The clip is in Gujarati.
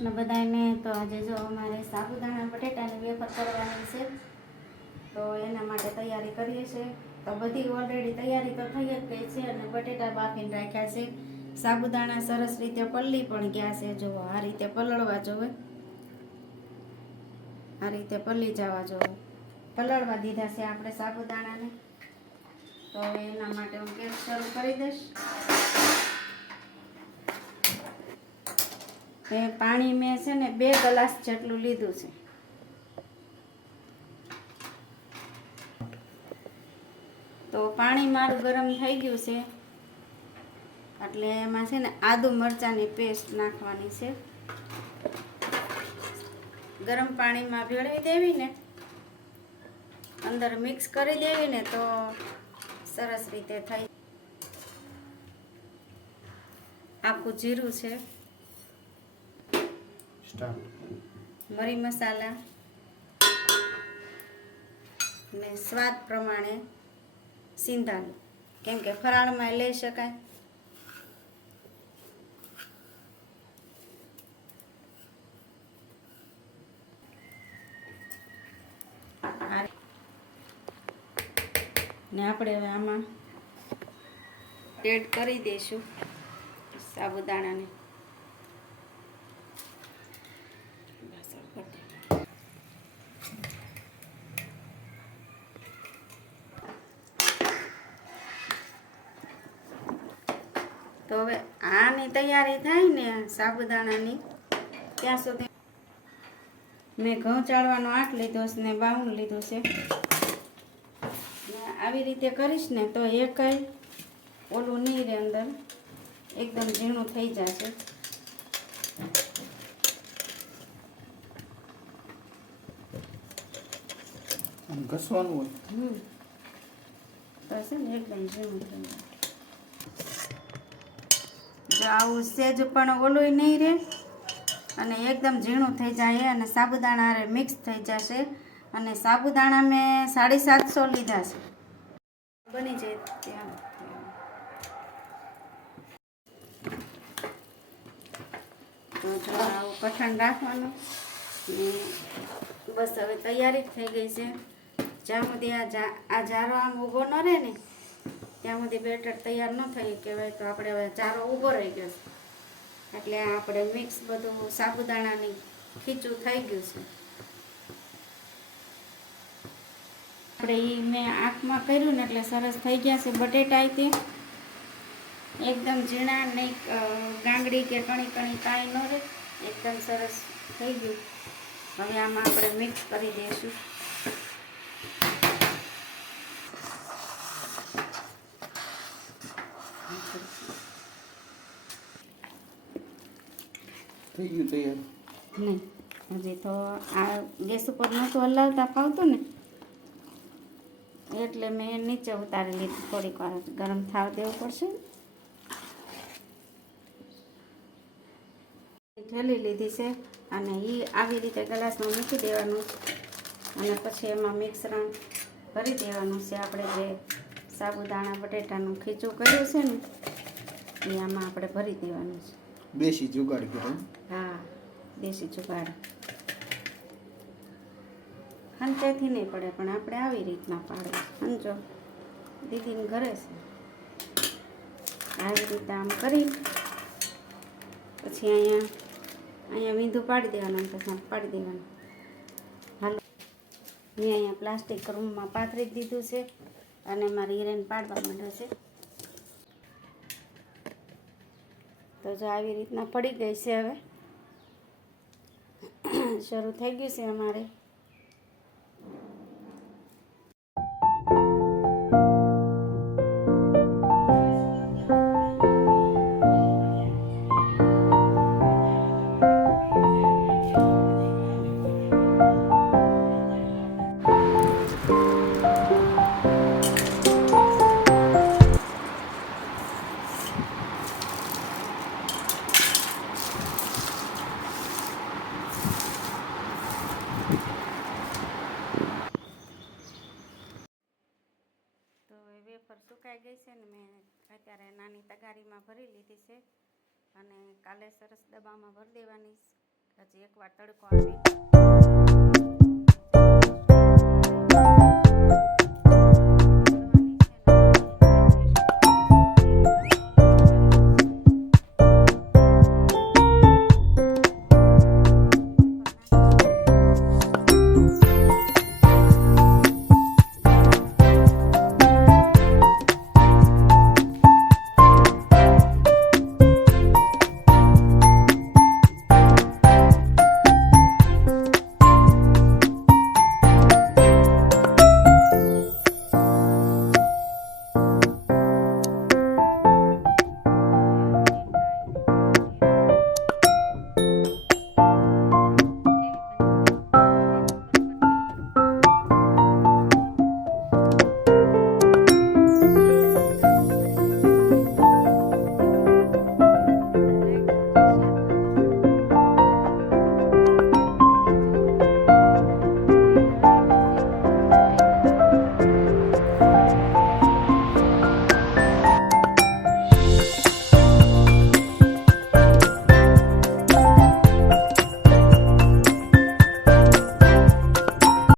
કૃષ્ણ બધાને તો આજે જો અમારે સાબુદાણા બટેટાની વેફર કરવાની છે, તો એના માટે તૈયારી કરીએ છીએ. તો બધી ઓલરેડી તૈયારી તો થઈ જ ગઈ છે અને બટેટા બાફીને રાખ્યા છે. સાબુદાણા સરસ રીતે પલ્લી પણ ગયા છે. જો આ રીતે પલળવા જોવે. આ રીતે પલળી જવા જોવે. પલળવા દીધા છે આપણે સાબુદાણાને. તો એના માટે હું ગેસ શરૂ કરી દઈશ. એ પાણી મેં છે ને બે ગ્લાસ જેટલું લીધું છે. તો પાણી મારું ગરમ થઈ ગયું છે. એટલે એમાં છે ને આદુ મરચાંની પેસ્ટ નાખવાની છે. ગરમ પાણીમાં ભેળવી દેવી ને અંદર મિક્સ કરી દેવી ને તો સરસ રીતે થઈ આખું જીરું છે. સ્ટાર્ટ. મરી મસાલા ને સ્વાદ પ્રમાણે સિંધાનું. કેમ કે ફરાળમાં લઈ શકાય. ને આપણે હવે આમાં એડ કરી દઈશું સાબુદાણાને. તો હવે આની તૈયારી થાય ને સાબુદાણાની ત્યાં સુધી મેં ઘઉં ચાળવાનો આટ લીધો છે ને બાઉન લીધું છે. આવી રીતે કરીશ ને તો એ કંઈ ઓલું નહીં રહે અંદર એકદમ ઝીણું થઈ જશે. ઘસવાનું હોય. હમ. તો છે ને એકદમ ઝીણું થઈ જાય આવું સેજ પણ ઓલું નહીં રહે અને એકદમ ઝીણું થઈ જાય અને સાબુદાણા મિક્સ થઈ જશે. અને સાબુદાણા મેં સાડી સાતસો લીધા છે. બની જાય ત્યાં જો આવું કઠણ રાખવાનું. બસ હવે તૈયારી થઈ ગઈ છે. જ્યાં સુધી આ જારો આમ ઊભો ન રહે ને ત્યાં સુધી બેટર તૈયાર ન થઈ કહેવાય તો આપણે હવે ચારો ઊભો રહી ગયો એટલે આપણે મિક્સ બધું સાબુદાણાની ખીચું થઈ ગયું છે. આપણે એ મેં આંખમાં કર્યું ને એટલે સરસ થઈ ગયા છે બટેટાથી એકદમ ઝીણા નહીં ગાંગડી કે કણી કણી કાંઈ ન રહે. એકદમ સરસ થઈ ગયું. હવે આમાં આપણે મિક્સ કરી દઈશું. થઈ ગયું તૈયાર? નહીં. હજી તો આ ગેસ ઉપર નહોતું હલાવતા ફાવતું ને. એટલે મેં નીચે ઉતારી લીધું. થોડીક વાર ગરમ થાવ દેવું પડશે. ઠેલી લીધી છે અને એ આવી રીતે ગ્લાસમાં મૂકી દેવાનું. અને પછી એમાં મિશ્રણ ભરી દેવાનું છે. આપણે જે સાબુદાણા, બટેટાનું ખીચું કર્યું છે ને, એ આમાં આપણે ભરી દેવાનું છે. દેશી જુગાડ કીધું હા દેશી જુગાડ હંચેથી નહીં પડે, પણ આપણે આવી રીતના પાડે સમજો દીદીને ઘરે છે, આવી રીતે આમ કરી, પછી અહીંયા અહીંયા વીંધું પાડી દેવાનું, પછી પાડી દેવાનું. હાલો. મેં અહીંયા પ્લાસ્ટિક રૂમમાં પાથરી જ દીધું છે, અને મારી હિરેન પાડવા માંડ્યો છે. તો જો આવી રીતના પડી ગઈ છે હવે. શરૂ થઈ ગયું છે અમારે. વેફર સુકાઈ ગઈ છે ને મેં અત્યારે નાની તગારીમાં ભરી લીધી છે અને કાલે સરસ દબામાં ભરી દેવાની હજી એકવાર તડકો આપી